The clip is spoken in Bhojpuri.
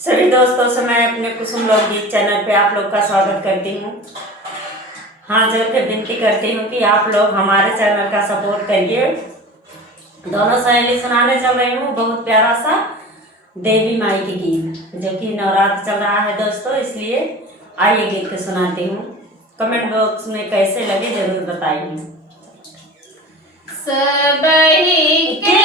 सभी दोस्तों से मैं अपने कुसुम लोकगीत चैनल पे आप लोग का स्वागत करती हूँ। हाँ, जोर के विनती करती हूँ कि आप लोग हमारे चैनल का सपोर्ट करिए। दोनों सहेली सुनाने चल रही हूँ बहुत प्यारा सा देवी माई की गीत, जो कि नवरात्र चल रहा है दोस्तों, इसलिए आइए गीत को सुनाती हूँ। कमेंट बॉक्स में कैसे लगे जरूर बताइए। सबही के